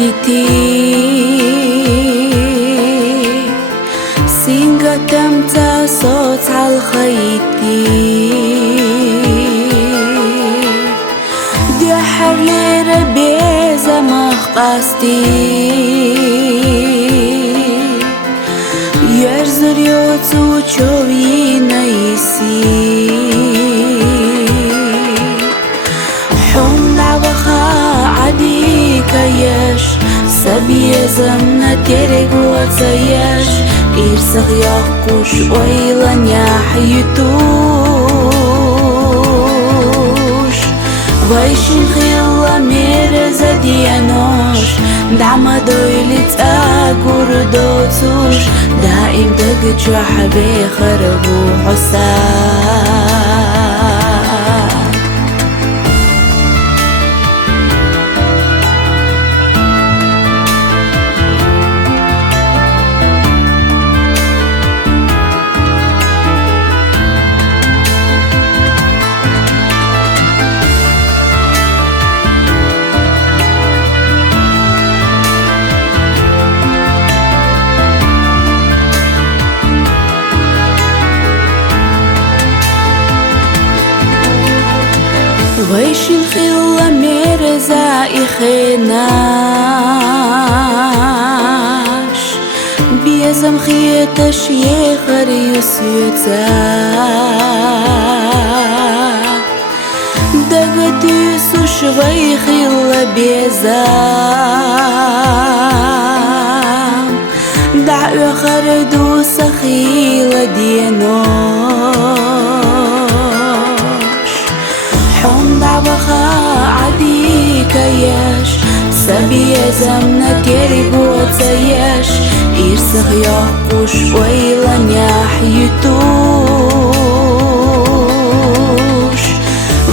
عدتي سينغا تمتا صوت عالخيتي دي حرير بيزا مخقاستي يرزر يوتو چوي نيسي حم دعوخا عدي كيش سبي زمنا تيرك وتيش إرسغ يقوش ويلن يحيتوش ويشن خيلا ميرزا ديانوش دعما دويلت أقور دوتوش دائم دقجو حبي خربو حسان ويشن خيلا ميرزا إخناش بيزم خيتش يخر يسيتا دقتي سوشوي خيلا بيزا دعو خردو سخيلا دينوش حم دعوخا عدي كيش سبي زمنا تيرك وتيش إرسغ يقوش ويلن يحيتوش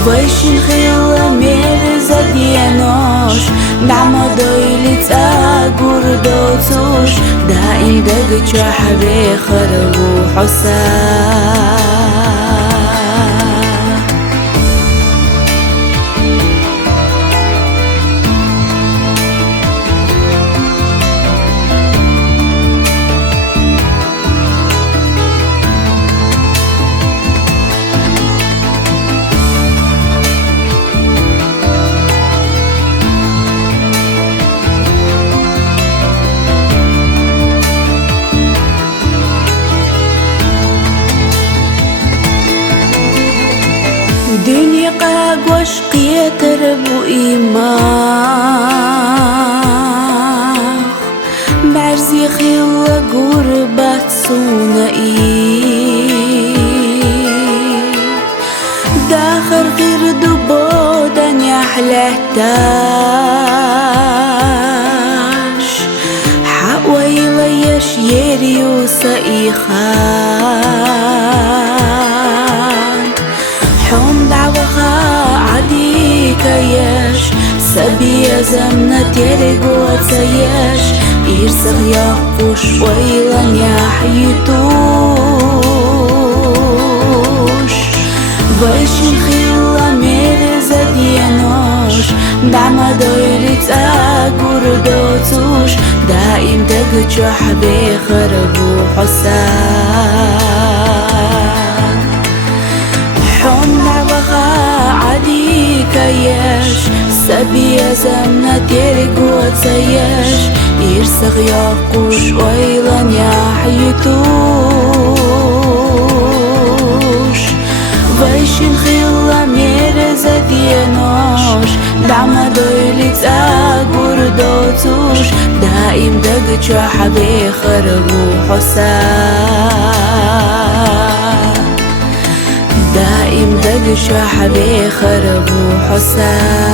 ويشن خيلا ميرزا ديانوش نعمة دويلت أقور دوتوش دائم دقجو حبي خربو حسان دنيا قاقوش قيتر بو إيماخ بعرزي خيوة قربات سونائي داخر غير دبودن يحلهتاش حقوي ليش يريو سايخان حم دعوخا عدي كيش سبي زمنا تيرك وتيش إرسغ يقوش ويلن يحيتوش ويشن خيلا ميرزا ديانوش دعما دويلت أقور دوتوش دائم دقجو حبي خربو حسان حم دعوخا عدي كيش سبي زمنا تيرك وتيش إرسغ يقوش ويلن يحيتوش ويشن خيلا ميرزا ديانوش دعما دويلت أقور دوتوش دائم دقجو حبي خربو حسان دائم دقجو حبي خربو حسان